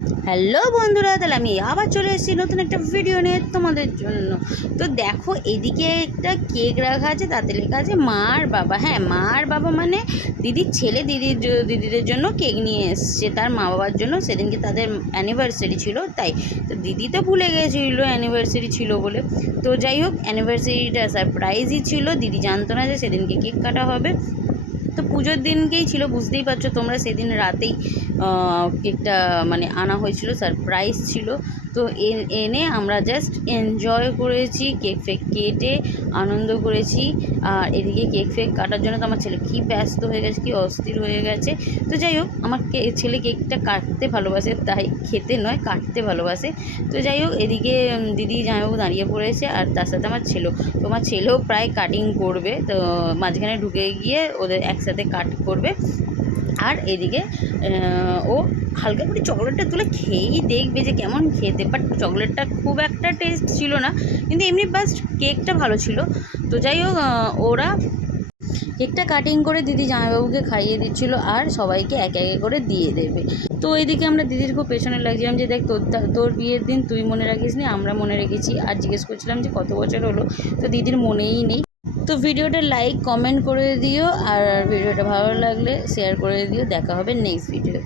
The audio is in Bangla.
হ্যালো বন্ধুরা, তাহলে আমি আবার চলে এসেছি নতুন একটা ভিডিও নিয়ে তোমাদের জন্য। তো দেখো, এদিকে একটা কেক রাখা আছে, তাতে লেখা আছে মার বাবা। হ্যাঁ, মার বাবা মানে দিদির ছেলে দিদিদের জন্য কেক নিয়ে এসছে তার মা বাবার জন্য। সেদিনকে তাদের অ্যানিভার্সারি ছিল, তাই তো দিদি তো ভুলে গেছিলো অ্যানিভার্সারি ছিল বলে। তো যাই হোক, অ্যানিভার্সারিটা সারপ্রাইজই ছিল, দিদি জানতো না যে সেদিনকে কেক কাটা হবে। তো পুজোর দিনকেই ছিল, বুঝতেই পারছো তোমরা, সেদিন রাতেই কেকটা মানে আনা হয়েছিল, সারপ্রাইজ ছিল। তো এনে আমরা জাস্ট এনজয় করেছি, কেক ফেক কেটে আনন্দ করেছি। আর এদিকে কেক ফেক কাটার জন্য তো আমার ছেলে কী ব্যস্ত হয়ে গেছে, কী অস্থির হয়ে গেছে। তো যাই হোক, আমার ছেলে কেকটা কাটতে ভালোবাসে, তাই খেতে নয় কাটতে ভালোবাসে। তো যাই হোক, এদিকে দিদি জামাইবাবু দাঁড়িয়ে পড়েছে, আর তার সাথে আমার ছেলেও প্রায় কাটিং করবে। তো মাঝখানে ঢুকে গিয়ে ওদের একসাথে কাট করবে। আর এদিকে ও হালকা করে চকলেটটা তুলে খেয়েই দেখবে যে কেমন খেতে, বাট চকলেটটা খুব একটা টেস্ট ছিল না, কিন্তু এমনি বাস কেকটা ভালো ছিল। তো যাই হোক, ওরা কেকটা কাটিং করে দিদি জামাইবাবুকে খাইয়ে দিচ্ছিলো, আর সবাইকে একে একে করে দিয়ে দেবে। তো এদিকে আমরা দিদির খুব পেছনে লাগছিলাম যে দেখ, তোর বিয়ের দিন তুই মনে রাখিস নি, আমরা মনে রেখেছি। আর জিজ্ঞেস করছিলাম যে কত বছর হলো, তো দিদির মনেই নেই। তো ভিডিওটা লাইক কমেন্ট করে দিও, আর ভিডিওটা ভালো লাগলে শেয়ার করে দিও। দেখা হবে নেক্সট ভিডিও।